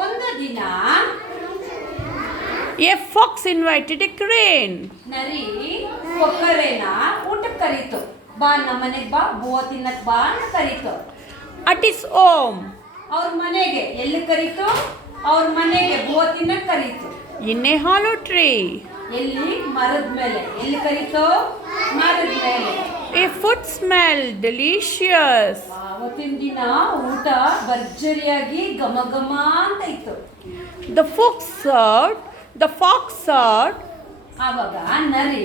ಒಂದು ದಿನ a fox invited a crane. ನರಿ ಕೊಕ್ಕರೆನ ಊಟಕ್ಕೆ ಕರೀತು. ಬಾ ನಮ್ಮನೆಗೆ ಬಾ, ಬೂವ ತಿನ್ನಕ್ ಬಾ ಅಂತ ಕರೀತು. At his home. ಅವ್ರ ಮನೆಗೆ ಎಲ್ಲಿ ಕರೀತು? ಅವ್ರ ಮನೆಗೆ ಬೂವ ತಿನ್ನಕ್ ಕರೀತು. In a hollow tree. ಎಲ್ಲಿ? ಮರದ ಮೇಲೆ. ಎಲ್ಲಿ ಕರೀತು? ಮರದ ಮೇಲೆ. A food smelled delicious. ಅವತ್ತಿನ ದಿನ ಊಟ ಭರ್ಜರಿಯಾಗಿ ಘಮ ಘಮ ಅಂತ ಇತ್ತು. The fox served ಆವಾಗ ನರಿ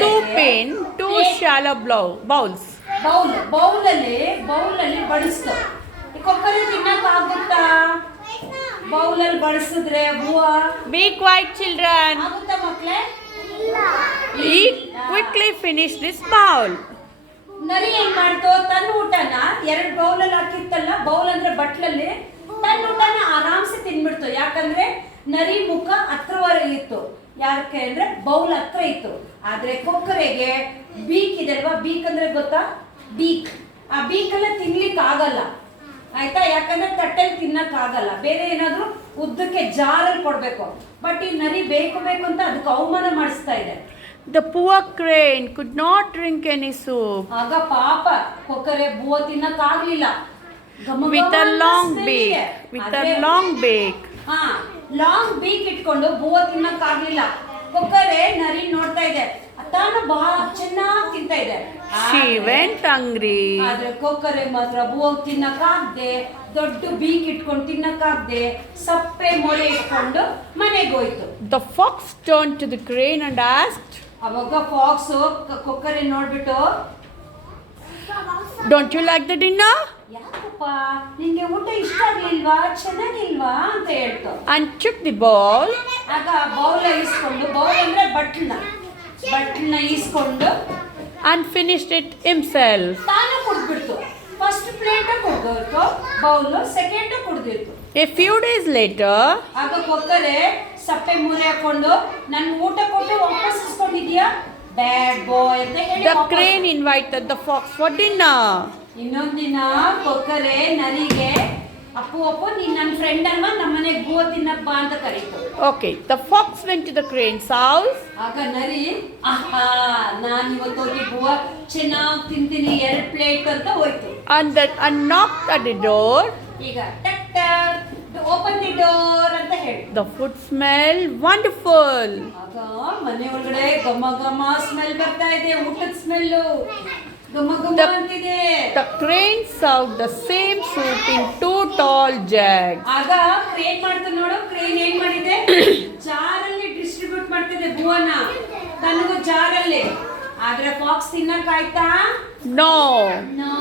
soup in two shallow bowls. ಬೌಲಲ್ಲಿ ಬಡಿಸ್ತು. ಈ ಕೊಕ್ಕರೆ ತಿನ್ನಕ್ ಆಗುತ್ತಾ? ಬೌಲಲ್ಲಿ ಬಡಿಸಿದ್ರೆ ಹೂವ Be quiet, children. ಆಗುತ್ತಾ ಮಕ್ಳೇ? Quickly finish this bowl. ನರಿ ಏನ್ ಮಾಡ್ತು? ತನ್ನ ಊಟನ 2 ಬೌಲಲ್ಲಿ ಹಾಕಿತ್ತಲ್ಲ, ಬೌಲ್ ಅಂದ್ರೆ ಬಟ್ಲಲ್ಲಿ, ತನ್ನ ಊಟನ ಆರಾಮ್ಸೆ ತಿನ್ಬಿಡ್ತು. ಯಾಕಂದ್ರೆ ನರಿ ಮುಖ ಹತ್ರವರೆಗೆ ಇತ್ತು. ಯಾಕೆ ಅಂದ್ರೆ ಬೌಲ್ ಹತ್ರ ಇತ್ತು. ಆದ್ರೆ ಕೊಕ್ಕರೆಗೆ ಬೀಕ್ ಇದೆ ಅಲ್ವಾ? ಬೀಕ್ ಅಂದ್ರೆ ಗೊತ್ತಾ? ಬೀಕ್. ಆ ಬೀಕಲ್ಲ ತಿನ್ಲಿಕ್ಕೆ ಆಗಲ್ಲ, ಆಯ್ತಾ? ಯಾಕಂದ್ರೆ ತಟ್ಟೆಲಿ ತಿನ್ನಕ್ ಆಗಲ್ಲ. ಬೇರೆ ಏನಾದ್ರು ಉದ್ದಕ್ಕೆ ಜಾರಲ್ಲಿ ಕೊಡ್ಬೇಕು. ಬಟ್ ಈ ನರಿ ಬೇಕು ಅಂತ ಅದಕ್ಕೆ ಅವಮಾನ ಮಾಡಿಸ್ತಾ ಇದೆ. The poor crane could not drink any soup. ಆಗ ಪಾಪ ಕೊಕ್ಕರೆ ಬೂವ ತಿನ್ನಕ್ ಆಗ್ಲಿಲ್ಲ. With a long beak. Long beak ಇಟ್ಕೊಂಡು ಬೂವ ತಿನ್ನಕ್ ಆಗ್ಲಿಲ್ಲ. ಕೊಕ್ಕರೆ ನರಿ ನೋಡ್ತಾ ಇದೆ, ತಾನು ಬಹಳ ಚೆನ್ನಾಗಿ ತಿಂತಾ ಇದೆ. She went hungry. ಆದ್ರೆ ಕೊಕ್ಕರೆ ಮಾತ್ರ ಬೂವ ತಿನ್ನಕ್ಕಾಗ್ದೆ, ದೊಡ್ಡ ಬೀಕ್ ಇಟ್ಕೊಂಡು ತಿನ್ನಕ್ಕಾಗ್ದೆ, ಸಪ್ಪೆ ಮೊಳೆ ಇಟ್ಕೊಂಡು ಮನೆಗೆ ಹೋಯ್ತು. The fox turned to the crane and asked, ಅವಾಗ ಫಾಕ್ಸ್ ಕೊಕ್ಕರೆ ನೋಡ್ಬಿಟ್ಟು, "Don't you like the dinner?" ಯಾಕಪ್ಪ ನಿಂಗೆ ಊಟ ಇಷ್ಟ ಆಗ್ಲಿಲ್ವಾ, ಚೆನ್ನಾಗಿಲ್ವಾ ಅಂತ ಹೇಳ್ತು. And took the bowl ಆಗ ಬೌಲ್ ಈಸ್ಕೊಂಡು, ಬೌಲ್ ಅಂದ್ರೆ ಬಟ್ಲನ್ನ ಈಸ್ಕೊಂಡು and finished it himself. ತಾನು ಕುಡ್ದ್ಬಿಡ್ತು. ಫಸ್ಟ್ ಪ್ಲೇಟ್ ಕುಡ್ದಿತ್ತು ಬೌಲ್, ಸೆಕೆಂಡ್ ಕುಡ್ದಿತ್ತು. A few days later, ಆಗ ಕೊಕ್ಕರೆ ಸಪ್ಪೆ ಮೂರೆ ಹಾಕೊಂಡು, ನನ್ ಊಟ ಕೊಟ್ಟು ವಾಪಸ್ ಇಸ್ಕೊಂಡಿದ್ಯಾ ಬ್ಯಾಡ್ ಬಾಯ್ ಅಂತ ಹೇಳಿ the crane invited the fox for dinner. ಇನ್ನೊಂದಿನ ಕೊಕ್ಕರೆ ನರಿಗೆ, ಅಪ್ಪು ನೀನ್ ನನ್ನ ಫ್ರೆಂಡ್ ಅಲ್ವಾ, ನಮ್ಮನೆಗೆ ಬೂವ ತಿನ್ನಕ್ ಬಾ ಅಂತ ಕರೀತು. Okay, the fox went to the crane's house. ಆಗ ನರಿ, ನಾನ್ ಇವತ್ತು ಹೋಗಿ ಬೂವ ಚೆನ್ನಾಗಿ ತಿಂತೀನಿ 2 ಪ್ಲೇಟ್ ಅಂತ ಹೋಯ್ತು. And knocked at the door. ಈಗ ಟಕ್ ಟಕ್ ಓಪನ್ ದಿ ಡೋರ್ ಅಂತ ಹೇಳಿ. The food smelled wonderful. ಆಗ ಮನೆ ಒಳಗಡೆ ಘಮ ಘಮ ಸ್ಮೆಲ್ ಬರ್ತಾ ಇದೆ, ಊಟದ ಸ್ಮೆಲ್ಲು ಘಮ ಘಮ ಅಂತಿದೆ. The crane served the same soup in 2 tall jugs. ಆಗ ಕ್ರೇನ್ ಮಾಡ್ತು ನೋಡು. ಕ್ರೇನ್ ಏನ್ ಮಾಡಿದೆ? ಜಾರಲ್ಲಿ ಡಿಸ್ಟ್ರಿಬ್ಯೂಟ್ ಮಾಡ್ತಿದೆ ಬೂವನ, ತನಗೂ ಜಾರಲ್ಲಿ. ಆದ್ರೆ ಫಾಕ್ಸ್ ತಿನ್ನಕ್ ಆಯ್ತಾ? No. ನೋ.